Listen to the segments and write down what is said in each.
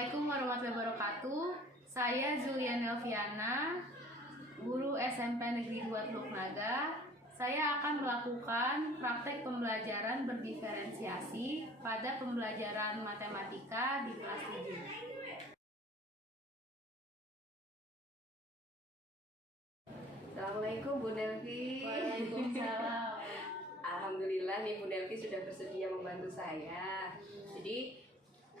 Assalamualaikum warahmatullahi wabarakatuh. Saya Zulian Elviana, guru SMP Negeri 2 Teluk Naga. Saya akan melakukan praktek pembelajaran berdiferensiasi pada pembelajaran matematika di kelas 7. Assalamualaikum Bu Nelvi. Waalaikumsalam. Alhamdulillah nih Bu Nelvi sudah bersedia membantu saya. Jadi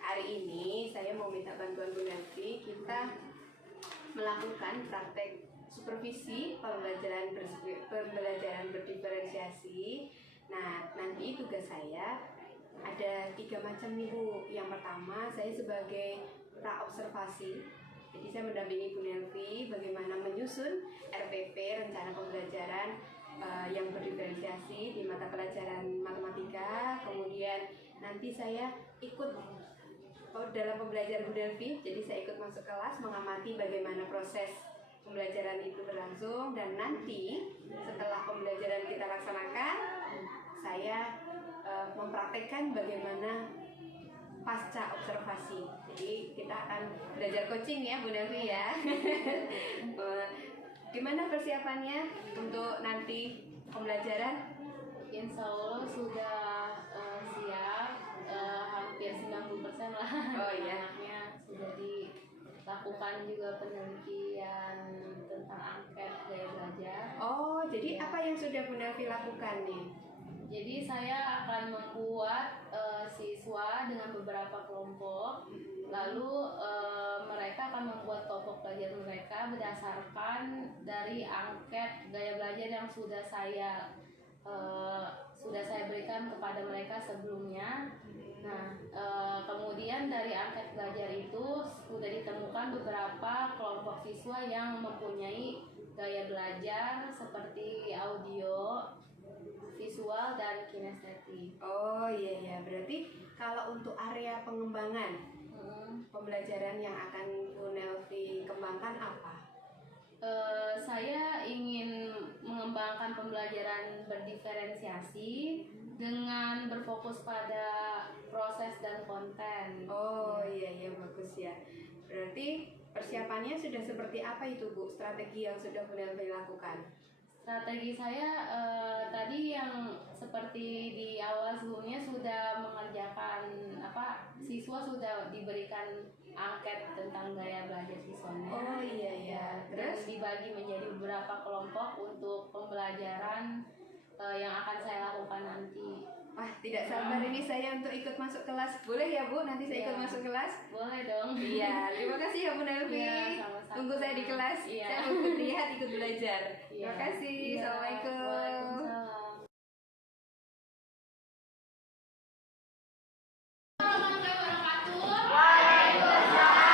hari ini saya mau minta bantuan Bu Nelvi. Kita melakukan praktek supervisi pembelajaran berdiferensiasi. Nah, nanti tugas saya ada 3 macam nih Bu. Yang pertama, saya sebagai pra-observasi. Jadi saya mendampingi Bu Nelvi bagaimana menyusun RPP, rencana pembelajaran yang berdiferensiasi di mata pelajaran matematika. Kemudian nanti saya ikut dalam pembelajaran Bu Nelvi. Jadi saya ikut masuk kelas mengamati bagaimana proses pembelajaran itu berlangsung. Dan nanti setelah pembelajaran kita laksanakan, saya mempraktekkan bagaimana pasca observasi. Jadi kita akan belajar coaching ya Bu Nelvi ya. Gimana persiapannya untuk nanti pembelajaran? Insya Allah sudah siap, hampir 90% lah. Oh iya. Anaknya sudah dilakukan juga penelitian tentang angket gaya belajar. Oh, jadi apa yang sudah Bu Nelvi lakukan nih? Jadi saya akan membuat siswa dengan beberapa kelompok, lalu mereka akan membuat kelompok belajar mereka berdasarkan dari angket gaya belajar yang sudah saya berikan kepada mereka sebelumnya. Nah, kemudian dari angket belajar itu sudah ditemukan beberapa kelompok siswa yang mempunyai gaya belajar seperti audio, visual, dan kinestetik. Oh iya, berarti kalau untuk area pengembangan pembelajaran yang akan Bu Nelvi kembangkan apa? Saya ingin mengembangkan pembelajaran berdiferensiasi dengan berfokus pada proses dan konten. Oh iya, bagus ya. Berarti persiapannya sudah seperti apa itu Bu? Strategi yang sudah Bu Nelvi lakukan? Strategi saya tadi yang seperti di awal sebelumnya sudah mengerjakan siswa sudah diberikan angket tentang gaya belajar siswanya. Oh iya. Terus dibagi menjadi beberapa kelompok untuk pembelajaran yang akan saya lakukan nanti. Wah, tidak sabar ini saya untuk ikut masuk kelas. Boleh ya Bu, nanti saya ikut masuk kelas? Boleh dong. Iya, terima kasih ya Bu Nelvi. Sama-sama. Tunggu saya di kelas. Saya mau ikut lihat, ikut belajar. Terima kasih. Assalamualaikum. Waalaikumsalam.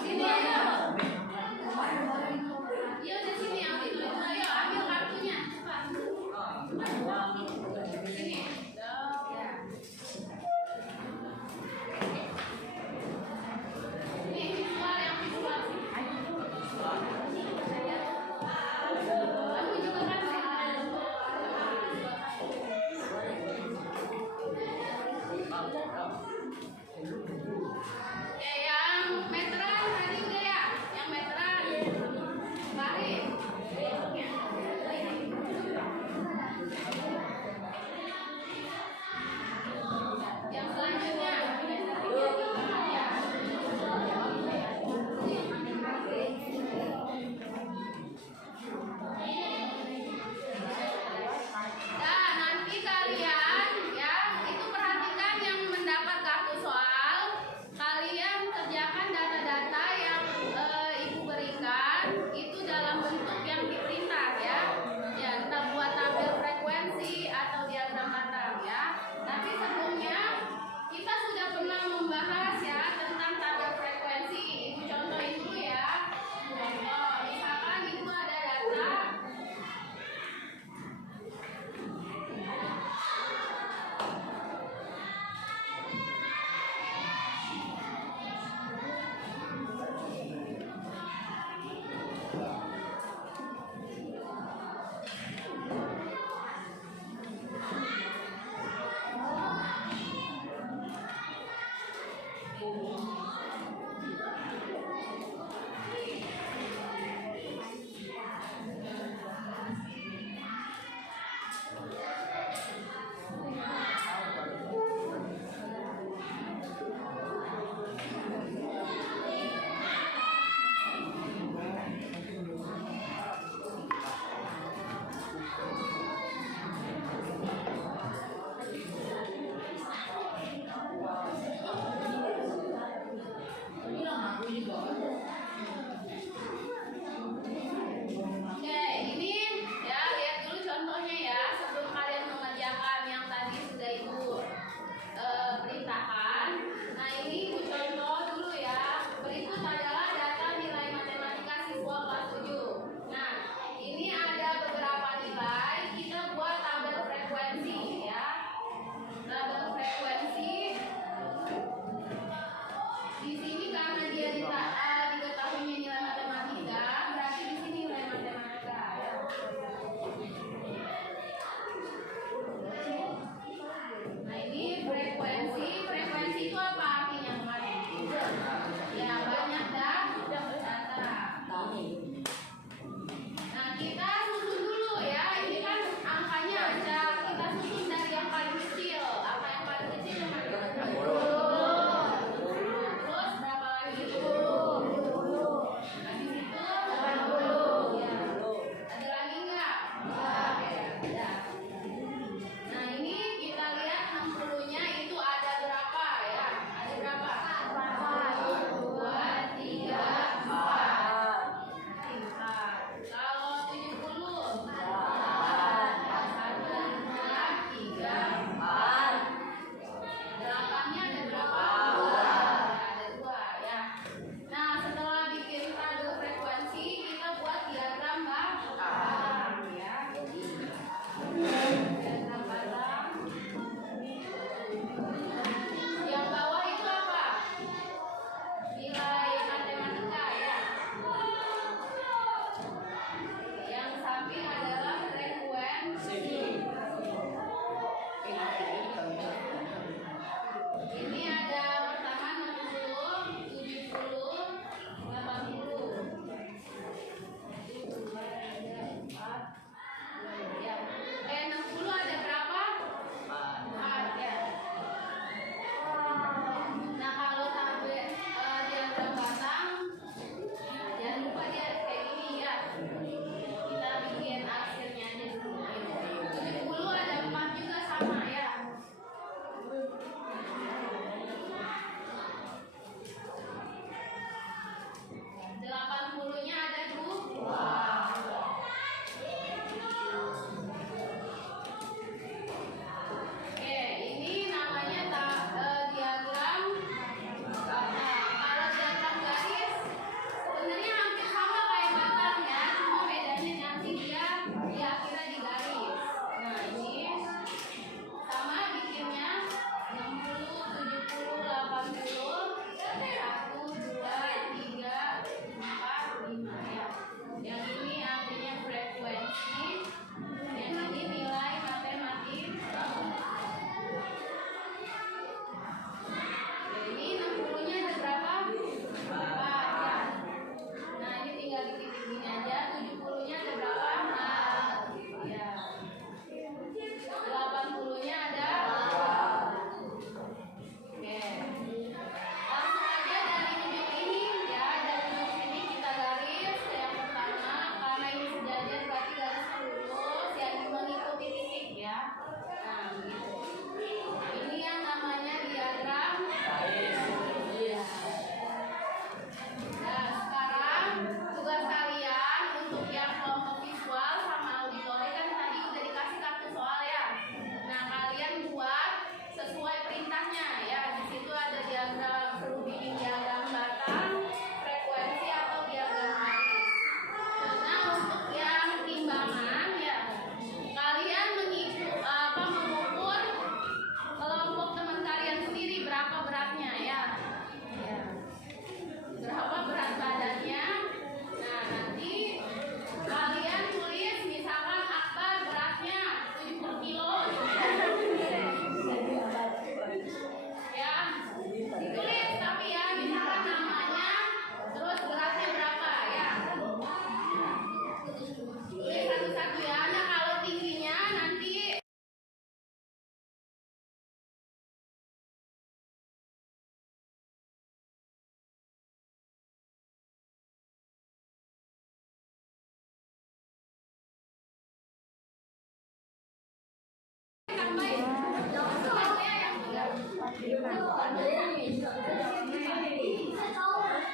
Sini ayo. Iya udah sini ambil dulu. Ayo ambil kartunya. Cepat. Sini. Ya. Ini visual yang visual. Aku juga kan ya yang meteran tadi udah ya, yang meteran. Mari. Yang selanjutnya. Nah, nanti kalian ya itu perhatikan yang mendapat kartu soal. Kalian kerjakan data-data yang ibu berikan itu dalam bentuk yang diperintah ya. Ya, entah buat tabel frekuensi atau diagram kata ya. Tapi sebelumnya kita sudah pernah membahas ya tentang tabel frekuensi. Ibu contohin dulu ya. Contoh, misalkan itu ada data. Oke, ini ya lihat dulu contohnya ya sebelum kalian mengerjakan yang tadi sudah ibu perintahkan. Nah ini ibu contoh dulu ya. Berikut adalah data nilai matematika siswa kelas 7. Nah ini ada beberapa nilai. Kita buat tabel frekuensi ya. Tabel frekuensi. Di sini karena dia diketahuinya nilai matematika, berarti di sini nilai matematika ya. Nah ini frekuensi itu apa artinya kemarin? Ya banyak data. Nah kita susun dulu ya. Ini kan angkanya ada. Kita susun dari yang paling kecil. Apa yang paling kecil yang mana? 10. Terus berapa lagi? 20.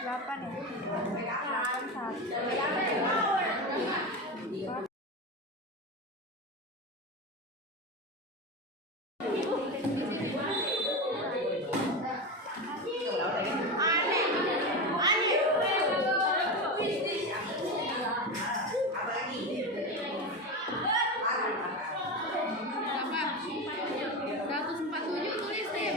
Delapan ya? Delapan satu. Berapa? 147 tulis, Tim.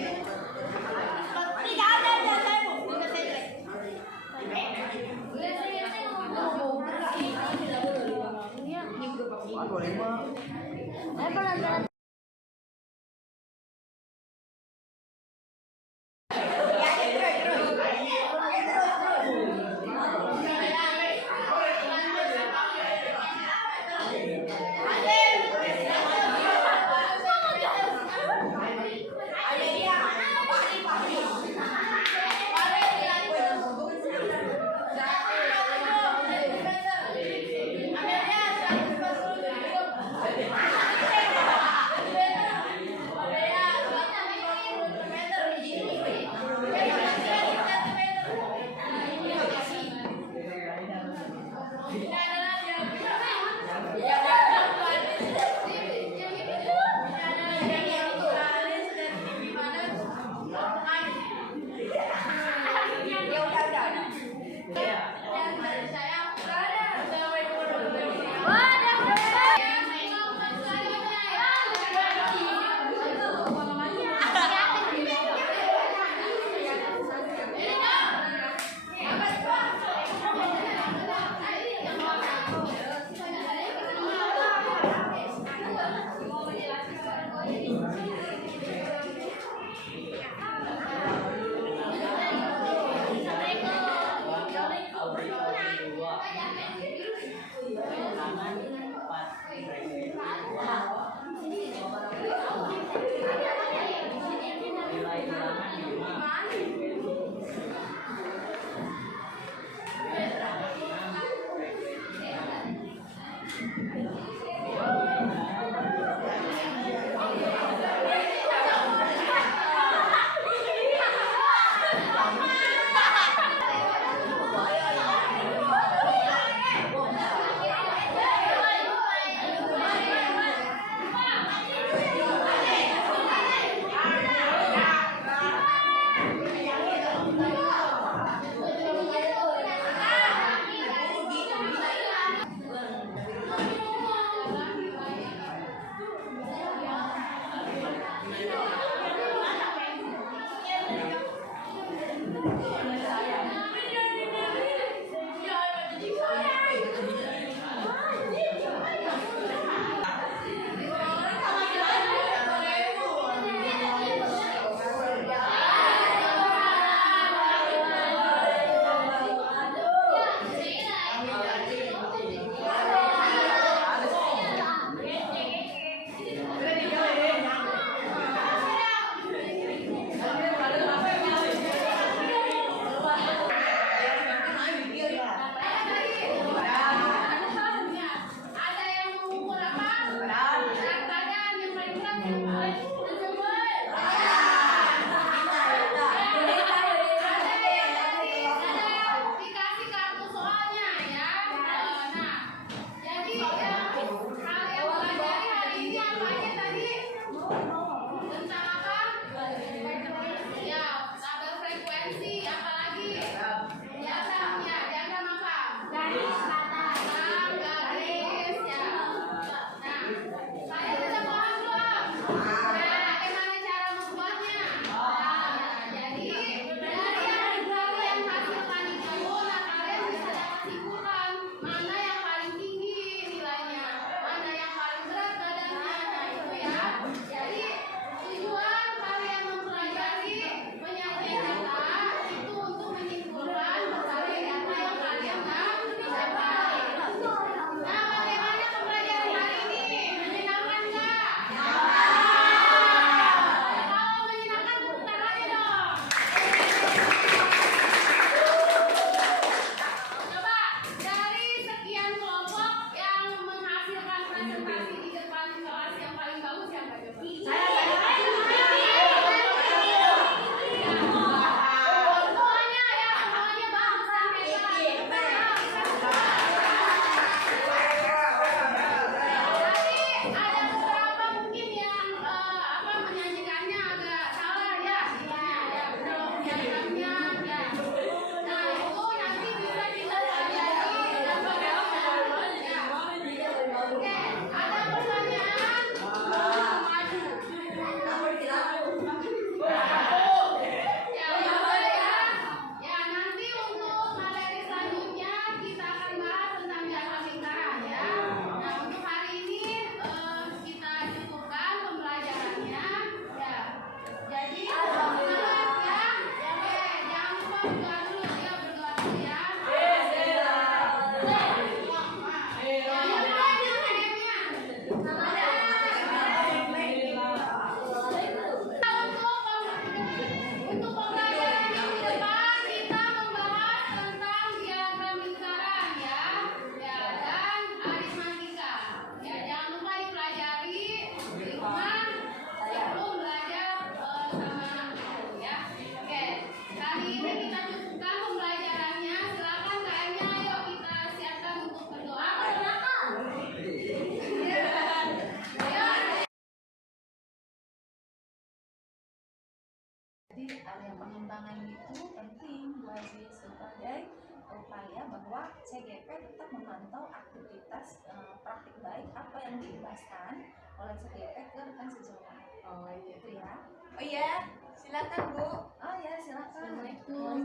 memantau aktivitas praktik baik apa yang diibaskan oleh sekretek ke rekan sejawat. Oh iya. Gitu ya. Oh iya, silakan Bu. Oh ya, silakan. Assalamualaikum.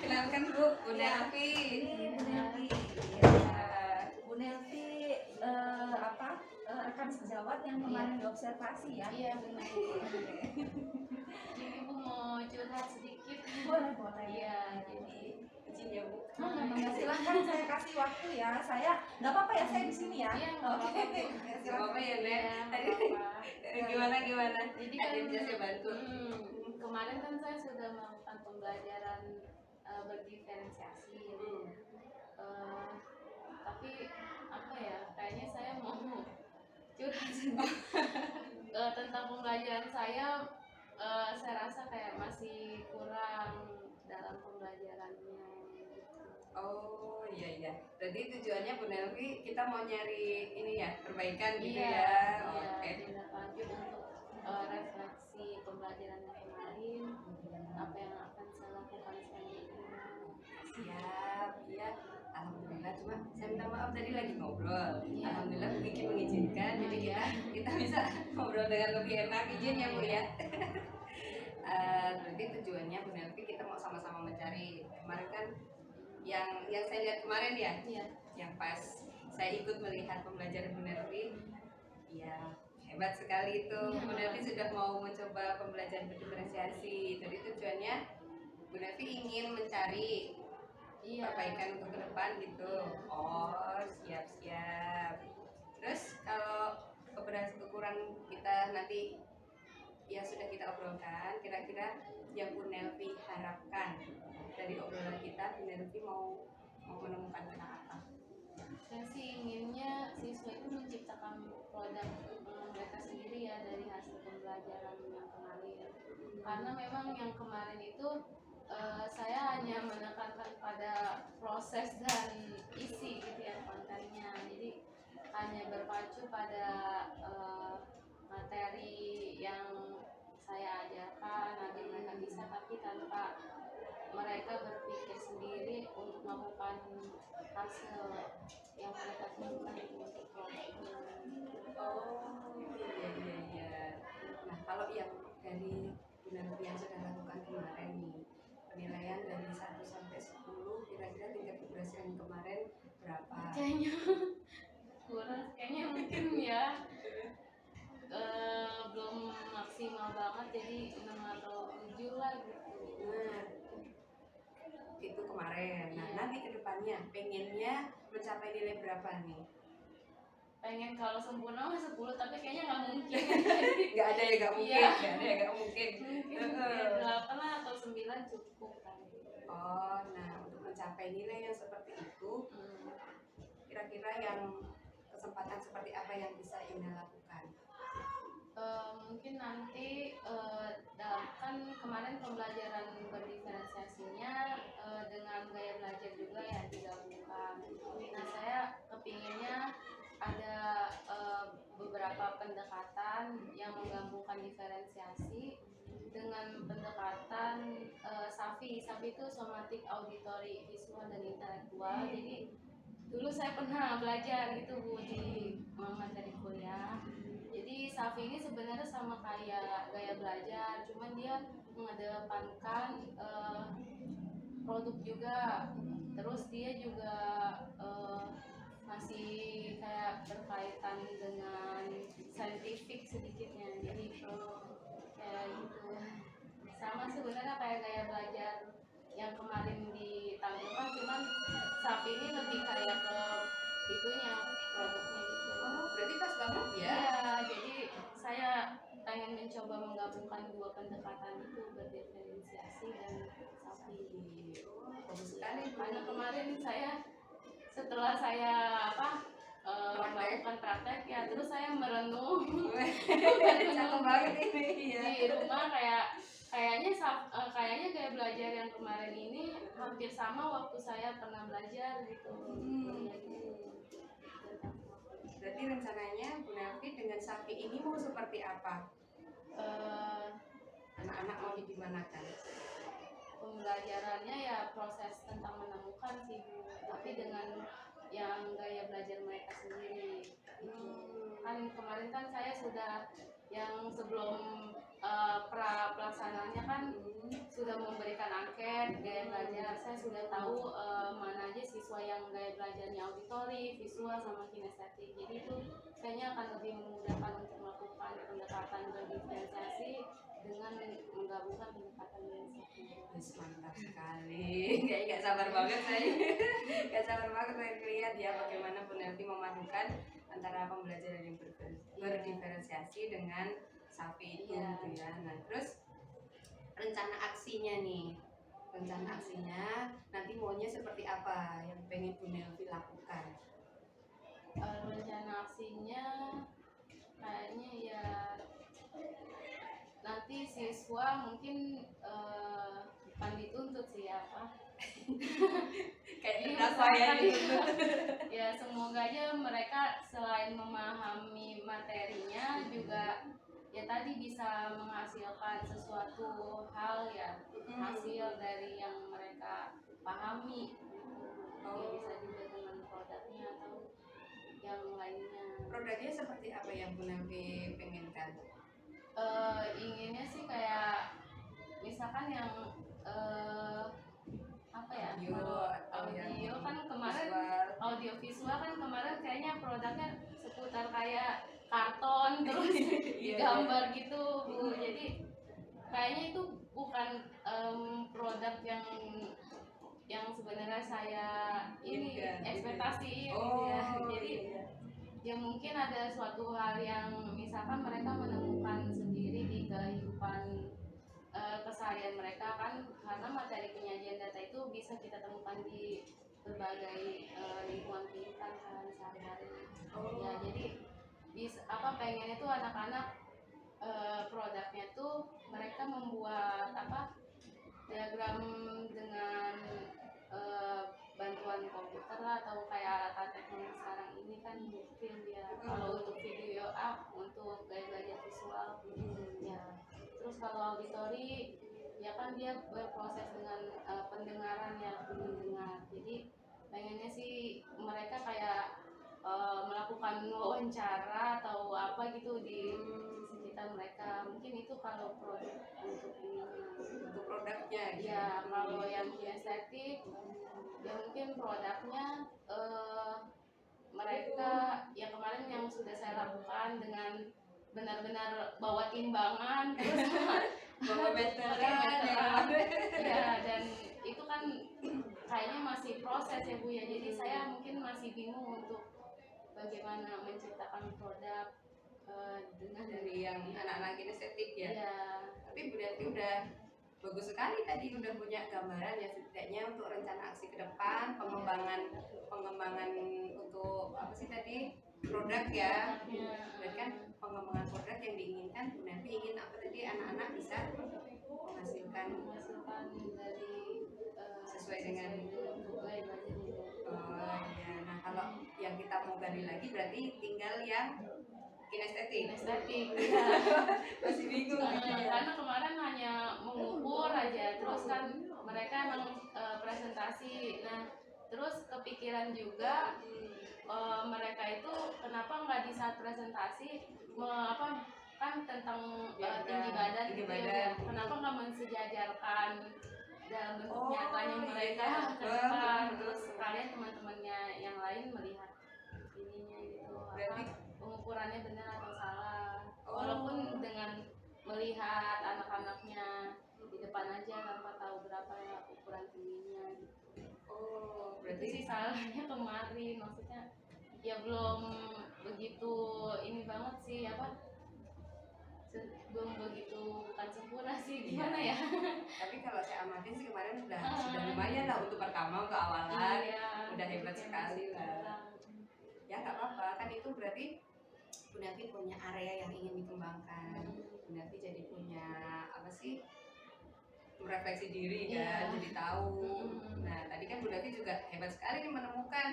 Kenalkan Bu, Bu Nelvi. Ini Bu Nelvi. Ya. Bu Nelvi rekan sejawat yang kemarin diobservasi ya. Iya benar. Jadi Ibu mau curhat sedikit. Boleh. Iya, Jadi Izin ya Bu. ya, silakan saya kasih waktu ya. Saya nggak apa-apa ya, saya di sini ya. Iya, nggak Oke. apa-apa. Ya, Gak silakan. apa-apa ya Nek. Iya, nggak apa-apa. Gimana? Jadi Ada kan yang bisa saya bantu? kemarin kan saya sudah melakukan pembelajaran berdiferensiasi. Tapi apa ya? Kayaknya saya mau curhat sedikit tentang pembelajaran saya. Saya rasa kayak masih kurang dalam pembelajarannya. Oh iya. Berarti tujuannya Bu Nelvi kita mau nyari ini ya, perbaikan gitu Iya, ya. iya, Oke. tindak lanjut untuk refleksi pembelajaran yang kemarin, apa yang akan saya lakukan selanjutnya. Siap, iya. Alhamdulillah, cuma saya minta maaf tadi lagi ngobrol. Iya. Alhamdulillah Bu Kiki mengizinkan, jadi kita bisa ngobrol dengan lebih enak. Izin ya Bu ya. Berarti tujuannya Bu Nelvi kita mau sama-sama mencari. Kemarin kan yang saya lihat kemarin ya, Iya. yang pas saya ikut melihat pembelajaran Bu Nelvi, ya hebat sekali itu. Iya. Bu Nelvi sudah mau mencoba pembelajaran berdiferensiasi. Jadi tujuannya Bu Nelvi ingin mencari Iya. perbaikan untuk ke depan gitu. Iya. Oh, siap. Terus kalau kekurangan kita nanti ya sudah kita obrolkan, kira-kira yang Bu Nelvi harapkan dari obrolan kita, Bu Nelvi mau menemukan tentang apa? Saya sih inginnya siswa itu menciptakan produk mereka sendiri ya dari hasil pembelajaran yang kemarin. Karena memang yang kemarin itu saya hanya menekankan pada proses dan isi gitu ya kontennya. Jadi hanya berpacu pada materi yang saya ajarkan agar mereka bisa, tapi tanpa mereka berpikir sendiri untuk melakukan hasil yang mereka temukan untuk produknya. Oh, iya. Nah, kalau yang dari Bu Nelvi yang sudah lakukan kemarin nih, penilaian dari 1 sampai 10, kira-kira tingkat keberhasilan kemarin berapa? Kayaknya kurang, kayaknya mungkin ya belum maksimal banget, jadi 6 atau 7 lah gitu. Nah, itu kemarin. Nah, Iya. nanti ke depannya pengennya mencapai nilai berapa nih? Pengen kalau sempurna mah 10, tapi kayaknya nggak mungkin. Nggak ada yang nggak mungkin, Iya. Mungkin ya 8 lah atau 9 cukup kan. Oh, nah untuk mencapai nilai yang seperti itu, kira-kira yang kesempatan seperti apa yang bisa Ina lakukan? Mungkin nanti kan kemarin pembelajaran berdiferensiasinya dengan gaya belajar juga ya digabungkan. Nah saya kepinginnya ada beberapa pendekatan yang menggabungkan diferensiasi dengan pendekatan SAFI. SAFI itu somatik, auditory, visual, dan intelektual. Jadi dulu saya pernah belajar gitu Bu di materi kuliah. Jadi SAFI ini sebenarnya sama kayak gaya belajar, cuman dia mengedepankan produk juga. Terus dia juga masih kayak berkaitan dengan scientific sedikitnya. Jadi kayak gitu. Sama sebenarnya kayak gaya belajar yang kemarin ditampilkan, cuman SAFI ini lebih kayak ke itunya, produknya gitu. Oh, berarti pas banget ya? Iya, jadi saya pengen mencoba menggabungkan dua pendekatan itu, berdiferensiasi dan SAFI. Oh, bagus sekali Bu. Karena kemarin saya setelah saya melakukan praktek ya, terus saya merenung. Cakep banget ini ya. Di rumah kayaknya kayak belajar yang kemarin ini hampir sama waktu saya pernah belajar gitu. Berarti rencananya Bu Nelvi dengan SAFI ini mau seperti apa? Anak-anak mau digimanakan? Pembelajarannya ya proses tentang menemukan sih Bu. Tapi tapi dengan yang gaya belajar mereka sendiri. Kan kemarin kan saya sudah yang sebelum pelaksanaannya kan sudah memberikan angket gaya belajar. Saya sudah tahu mana aja siswa yang gaya belajarnya auditori, visual, sama kinestetik. Jadi itu kayaknya akan lebih memudahkan untuk melakukan pendekatan berdiferensiasi dengan menggabungkan pendekatan Wis, mantap sekali. Kayak nggak sabar banget saya. Nggak sabar banget saya lihat ya bagaimana Bu Nelvi memadukan antara pembelajaran yang berdiferensiasi dengan SAFI itu Iya. gitu ya. Nah, terus rencana aksinya nih. Rencana aksinya nanti maunya seperti apa yang pengen Bu Nelvi lakukan? Rencana aksinya kayaknya ya nanti siswa mungkin bukan dituntut sih apa Kayak Ini terdakwa ya misalkan gitu. ya semoga aja mereka selain memahami materinya juga ya tadi bisa menghasilkan sesuatu hal ya hasil dari yang mereka pahami. Ya bisa juga dengan produknya atau yang lainnya. Produknya seperti apa yang Bu Nelvi pengenkan? Inginnya sih kayak misalkan yang apa ya, Audio kalau atau yang audio kan kemarin visual. audio visual kan kemarin kayaknya produknya seputar kayak karton terus gambar gitu Bu. Jadi kayaknya itu bukan produk yang sebenarnya saya ini Inginkan. ekspektasi gitu Oh, ya. Jadi iya. ya mungkin ada suatu hal yang misalkan mereka menemukan sendiri di kehidupan keseharian mereka kan, karena materi penyajian data itu bisa kita temukan di berbagai lingkungan kita kan sehari-hari. Ya jadi pengennya tuh anak-anak produknya tuh mereka membuat diagram dengan bantuan komputer lah atau kayak alat-alat teknologi sekarang ini kan mungkin ya kalau untuk video untuk gaya belajar visual ya. Terus kalau auditori ya kan dia berproses dengan pendengaran ya mendengar. Jadi pengennya sih mereka kayak melakukan wawancara atau apa gitu di sekitar mereka. Mungkin itu kalau produk untuk ininya. Untuk produknya gitu. Ya kalau yang kinestetik ya mungkin produknya mereka ya kemarin yang sudah saya lakukan dengan benar-benar bawa timbangan terus Bawa meteran ya, dan itu kan kayaknya masih proses ya Bu ya. Jadi saya mungkin masih bingung untuk bagaimana menciptakan produk dengan dari yang anak-anak kinestetik ya. ya. Tapi Bu Nelvi udah bagus sekali tadi udah punya gambaran ya setidaknya untuk rencana aksi ke depan, pengembangan untuk apa sih tadi produk ya. Berarti kan pengembangan produk yang diinginkan Bu Nelvi ingin apa tadi anak-anak bisa menghasilkan dari sesuai dengan gaya belajarnya. oh ya. Nah kalau yang kita mau gali lagi berarti tinggal yang kinestetik. Kinestetik ya. Masih bingung gitu ya. Karena kemarin hanya mengukur aja, terus kan mereka emang presentasi. Nah terus kepikiran juga mereka itu kenapa nggak di saat presentasi kan tentang tinggi badan tinggi gitu badan. ya, kenapa nggak mensejajarkan dalam bentuk nyatanya mereka iya. ke depan, terus kalian teman-temannya yang lain melihat ininya gitu Berarti pengukurannya benar atau salah, walaupun dengan melihat anak-anaknya di depan aja tanpa tahu berapa ukuran tingginya gitu. oh Berarti berarti sih salahnya kemarin, maksudnya ya belum begitu ini banget sih belum begitu bukan sempurna sih gimana ya. tapi kalau saya amatin sih kemarin sudah lumayan lah untuk pertama untuk awalan. Iya, udah hebat gitu, sekali masih lah. kurang. Ya nggak apa-apa kan itu berarti Bu Nelvi punya area yang ingin dikembangkan. Bu Nelvi jadi punya apa sih merefleksi diri kan, Iya. jadi tahu. Nah tadi kan Bu Nelvi juga hebat sekali nih menemukan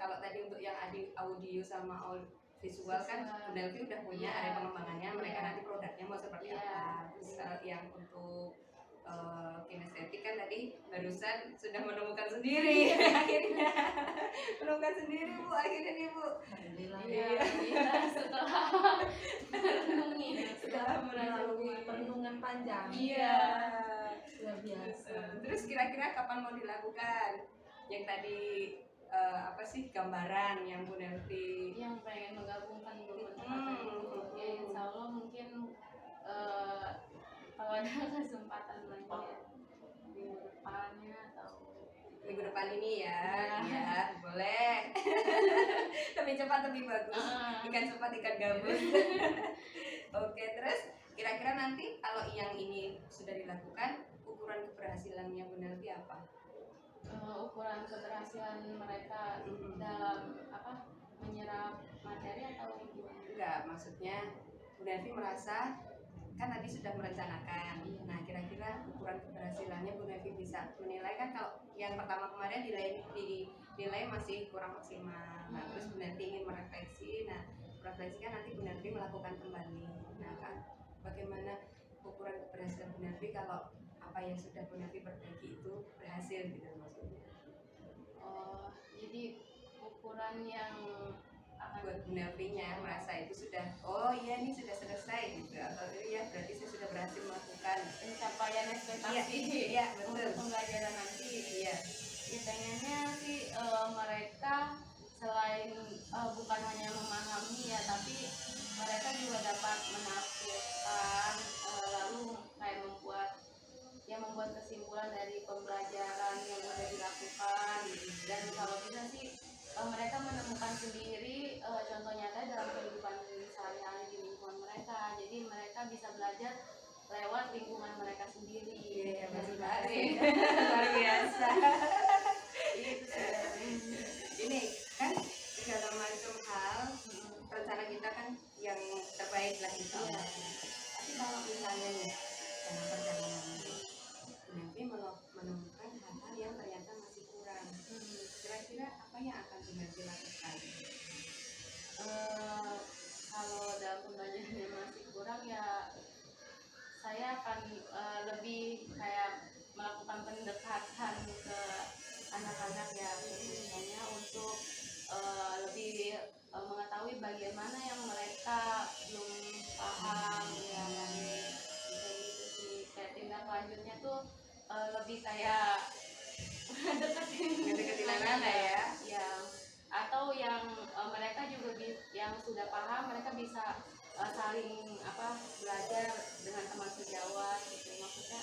kalau tadi untuk yang audio sama visual kan Bu Nelvi udah punya Iya. area pengembangannya mereka Iya. nanti produknya mau seperti Iya. apa. Terus yang untuk kinestetik kan tadi barusan sudah menemukan sendiri akhirnya menemukan sendiri Bu akhirnya nih Bu. Alhamdulillah. Iya, iya, setelah merenungi, Setelah melalui perenungan panjang. Iya. Luar biasa. Terus kira-kira kapan mau dilakukan? Yang tadi apa sih gambaran yang Bu Nelvi? yang pengen menggabungkan dua pendekatan itu, ya insya Allah mungkin kalau ada kesempatan lagi ya minggu depannya atau Minggu depan ini ya, Iya. ya boleh. Lebih cepat lebih bagus. Ikan cepat ikan gabus. Oke, terus kira-kira nanti kalau yang ini sudah dilakukan, ukuran keberhasilannya Bu Nelvi apa? ukuran keberhasilan mereka dalam apa menyerap materi atau gimana? Enggak, maksudnya Bu Nelvi merasa kan tadi sudah merencanakan. Nah, kira-kira ukuran keberhasilannya Bu Nelvi bisa menilai kan kalau yang pertama kemarin dinilai masih kurang maksimal. Nah, terus Bu Nelvi ingin merefleksi. Nah, merefleksikan nanti Bu Nelvi melakukan kembali. Nah, kan bagaimana ukuran keberhasilan Bu Nelvi kalau apa yang sudah Bu Nelvi perbaiki itu berhasil gitu maksudnya. Jadi ukuran yang akan Buat Bu Nelvi-nya merasa itu sudah, oh iya ini sudah selesai gitu, atau iya berarti saya sudah berhasil melakukan. pencapaian ekspektasi Iya, betul. untuk pembelajaran nanti. Iya. Ya pengennya sih mereka selain bukan hanya memahami ya, tapi mereka juga dapat menafsirkan, lalu kayak membuat kesimpulan dari pembelajaran yang sudah dilakukan. Dan kalau bisa sih mereka menemukan sendiri contoh nyata dalam kehidupan sehari-hari di lingkungan mereka. Jadi mereka bisa belajar lewat lingkungan mereka sendiri. Iya, Dari sekali. Luar biasa. Ini kan segala macam hal rencana kita kan yang terbaik lah insya Allah. Tapi kalau misalnya nih dalam perjalanan ini nanti menemukan hal-hal yang ternyata masih kurang, kira-kira apa yang akan nanti lakukan? Kalau dalam pembelajarannya masih kurang ya saya akan lebih kayak melakukan pendekatan ke anak-anak ya, misalnya untuk lebih mengetahui bagaimana yang mereka belum paham ya, kayak gitu sih. Kayak tindak lanjutnya tuh lebih kayak Ngedeketin anak-anak ya. ya, atau yang mereka juga yang sudah paham mereka bisa saling belajar dengan teman sejawat gitu, maksudnya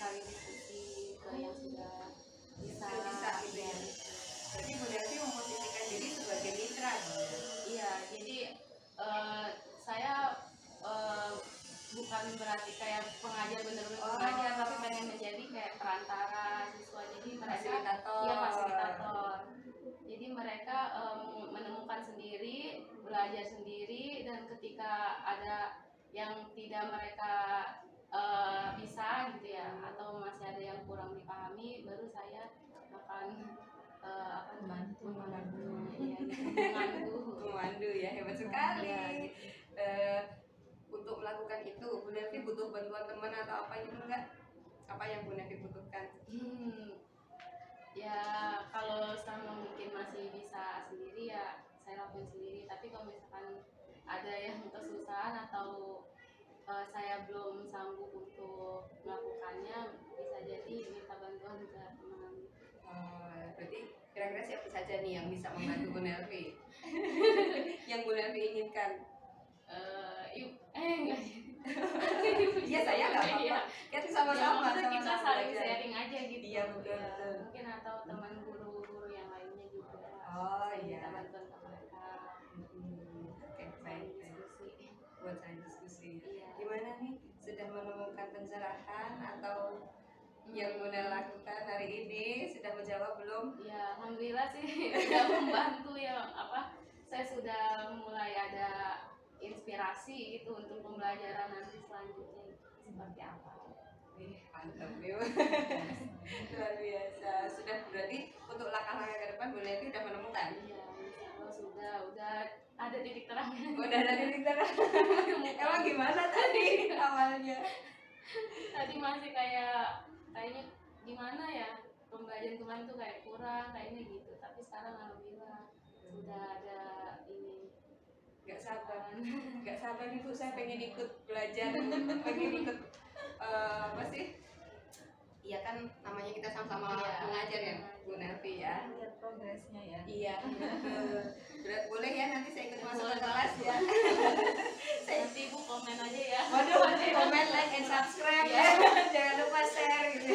saling diskusi ke yang sudah bisa Gitu ya. Berarti Bu Nelvi memposisikan diri sebagai mitra. Iya, jadi saya bukan berarti kayak pengajar bener-bener pengajar, tapi pengen menjadi kayak perantara siswa. Jadi mereka Fasilitator. Iya, fasilitator. Jadi mereka menemukan sendiri, belajar sendiri, dan ketika ada yang tidak mereka bisa gitu ya, atau masih ada yang kurang dipahami, baru saya akan memandu Memandu ya, hebat sekali. Iya. Untuk melakukan itu Bu Nelvi butuh bantuan teman atau apa gitu enggak? Apa yang Bu Nelvi butuhkan? Ya kalau sama mungkin masih bisa sendiri ya saya lakuin sendiri, tapi kalau misalkan ada yang kesusahan atau saya belum sanggup untuk melakukannya, bisa jadi minta bantuan ke teman. Berarti kira-kira siapa saja nih yang bisa membantu Bu Nelvi? Yang Bu Nelvi inginkan? Enggak. Iya, saya nggak apa-apa. Iya. Kita Ya, sama-sama. maksudnya kita sama-sama saling belajar. sharing aja gitu. Iya, betul, Ya, betul. mungkin atau teman guru-guru yang lainnya juga. Oh, Saya iya. minta bantuan ke mereka. Oke, baik. Diskusi. Buat saya diskusi. Iya. Gimana nih? Sudah menemukan pencerahan atau yang Bu Nel lakukan hari ini sudah menjawab belum? Ya, alhamdulillah sih sudah membantu ya, saya sudah mulai ada inspirasi gitu untuk pembelajaran nanti selanjutnya seperti apa. Mantap ya. Luar biasa. Sudah berarti untuk langkah-langkah ke depan Bu Nelvi sudah menemukan. Iya, insya Allah sudah ada titik terangnya. Udah ada titik terang. Emang gimana tadi awalnya? Tadi masih kayaknya gimana ya, pembelajaran kemarin tuh kayak kurang kayaknya gitu, tapi sekarang alhamdulillah sudah ada ini. Nggak sabar nih Bu, saya pengen ikut belajar, pengen ikut apa sih? Iya kan namanya kita sama-sama Iya. mengajar ya Bu Nelvi ya. Lihat progresnya ya. Iya, betul. Boleh ya nanti saya ikut masuk ke Boleh kelas ya. Nanti Ibu komen aja ya. Waduh, comment, like, and subscribe ya. Jangan lupa share gitu.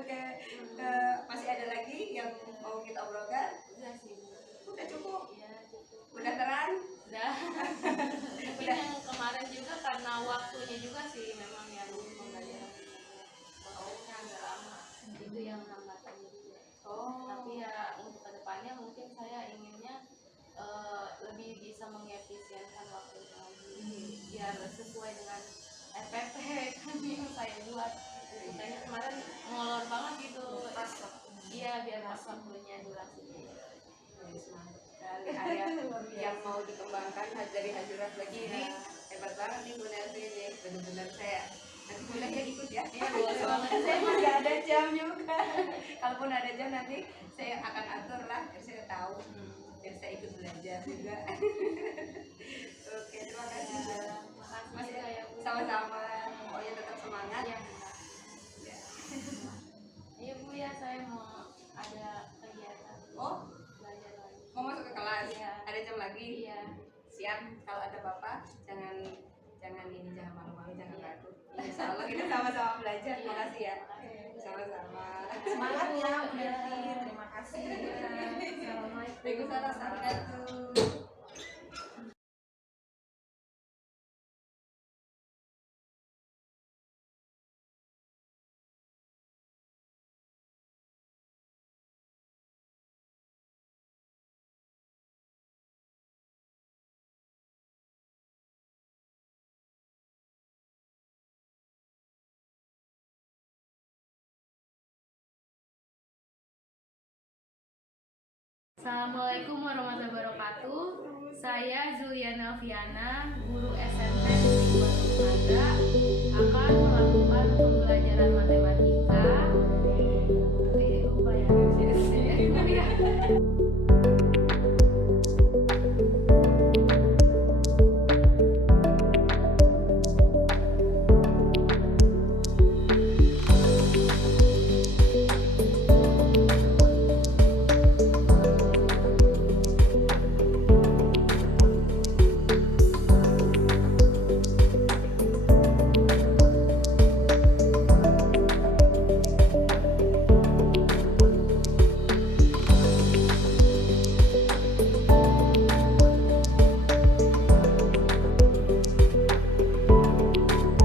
Oke, masih ada lagi yang mau kita obrolkan? Udah sih Bu. Udah cukup? Iya cukup. Udah terang? Udah. Mungkin yang kemarin juga karena waktunya juga sih memang yang pembelajaran waktunya agak lama. Itu yang hambatannya juga. Oh, Tapi ya untuk kedepannya mungkin saya inginnya lebih bisa mengefisienkan waktunya lagi biar sesuai dengan FPP kan yang saya buat. Makanya kemarin ngolor banget gitu. pas waktu. Iya biar pas waktunya durasinya. Mantap sekali. Area yang mau dikembangkan dari Hajurat lagi ini hebat banget nih Bu Nelvi ini. Benar-benar saya nanti boleh ya ikut ya. Iya boleh banget. Saya masih ada jam juga. Kalaupun ada jam nanti saya akan atur lah biar saya tahu, biar saya ikut belajar juga. Oke, terima kasih Bu. Makasih Masih juga ya Bu. sama-sama. Pokoknya tetap semangat. Iya benar. Ya. Iya Bu ya, saya mau ada kegiatan Oh, belajar lagi. mau masuk ke kelas? Iya. Ada jam lagi? Iya. Siap. Kalau ada bapak jangan malu-malu, jangan Iya. takut. Insya Allah kita sama-sama belajar. Iya. Makasih ya. Makasih. Sama-sama. Semangat ya Bu Nelvi, terima kasih. Assalamualaikum. Waalaikumsalam warahmatullahi. Assalamualaikum warahmatullahi wabarakatuh. Saya Zuliana Elviana, guru SMP Negeri 2 Tenaga, akan melakukan pembelajaran matematika